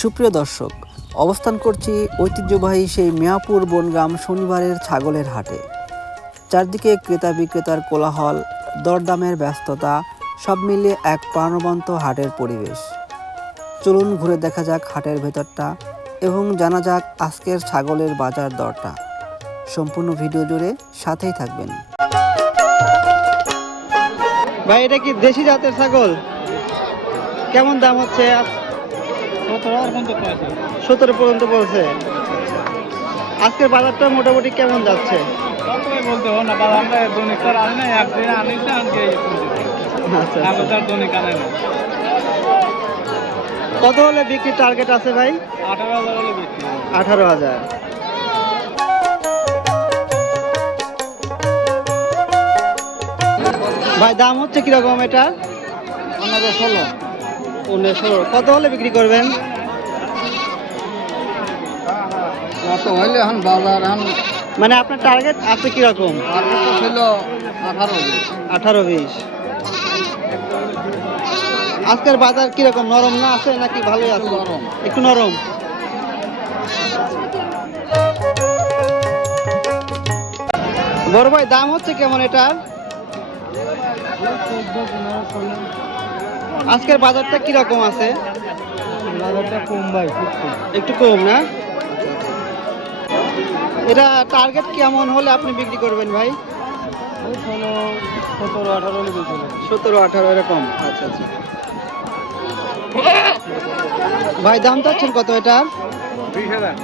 সুপ্রিয় দর্শক, অবস্থান করছি ঐতিহ্যবাহী সেই মিয়াপুর বনগ্রাম শনিবারের ছাগলের হাটে। চারদিকে ক্রেতা বিক্রেতার কোলাহল, দরদামের ব্যস্ততা, সব মিলিয়ে এক প্রাণবন্ত হাটের পরিবেশ। চলুন ঘুরে দেখা যাক হাটের ভেতরটা এবং জানা যাক আজকের ছাগলের বাজার দরটা। সম্পূর্ণ ভিডিও জুড়ে সাথেই থাকবেন। ভাই, এটা কি দেশি জাতের ছাগল? কেমন দাম হচ্ছে? 17 পর্যন্ত বলছে। আজকের বাজারটা মোটামুটি কেমন যাচ্ছে? কত হলে বিক্রির টার্গেট আছে ভাই? 18,000। ভাই, দাম হচ্ছে কিরকম এটা? 15-16। কত হলে বিক্রি করবেন? মানে আপনার টার্গেট আছে কিরকম? 18-20। আজকের বাজার কিরকম, নরম না আছে নাকি ভালোই আছে? একটু নরম। বড় ভাই, দাম হচ্ছে কেমন এটার? আজকের বাজারটা কিরকম আছে? বাজারটা কম ভাই, একটু কম না? এটা টার্গেট কেমন হলে আপনি বিক্রি করবেন ভাই? 17-18 এরকম। আচ্ছা আচ্ছা ভাই, দাম চাচ্ছেন কত এটার? 20,000।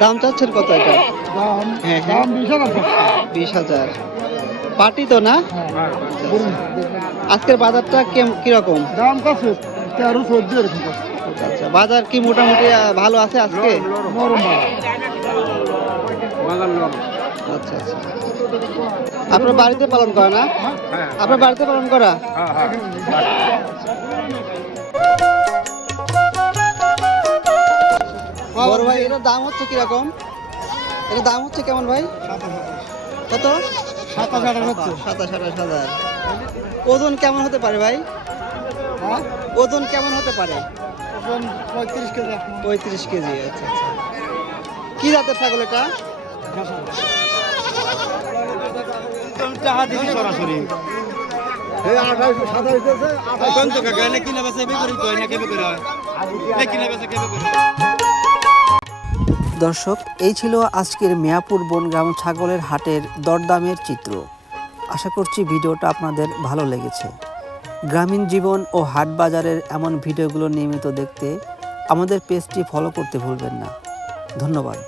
দাম চাচ্ছেন কত এটা? হ্যাঁ, 20,000। পার্টি তো না? আজকের বাজারটা কিরকম? দাম কত? 13-14 এরকম। আচ্ছা, বাজার কি মোটামুটি ভালো আছে আজকে? নরম বাজার নরম। আচ্ছা আচ্ছা। আপনার বাড়িতে পালন করা না? আপনার বাড়িতে পালন করা? বড় ভাই, এটার দাম হচ্ছে কিরকম? এটার দাম হচ্ছে কেমন ভাই? কত? 27,000। ওজন কেমন হতে পারে ভাই? ওজন কেমন হতে পারে? 35 কেজি। আচ্ছা আচ্ছা। কি জাতের ছাগল এটা? সরাসরি দর্শক, এই ছিল আজকের মিয়াপুর বনগ্রাম ছাগলের হাটের দরদামের চিত্র। আশা করছি ভিডিওটা আপনাদের ভালো লেগেছে। গ্রামীণ জীবন ও হাট বাজারের এমন ভিডিওগুলো নিয়মিত দেখতে আমাদের পেজটি ফলো করতে ভুলবেন না। ধন্যবাদ।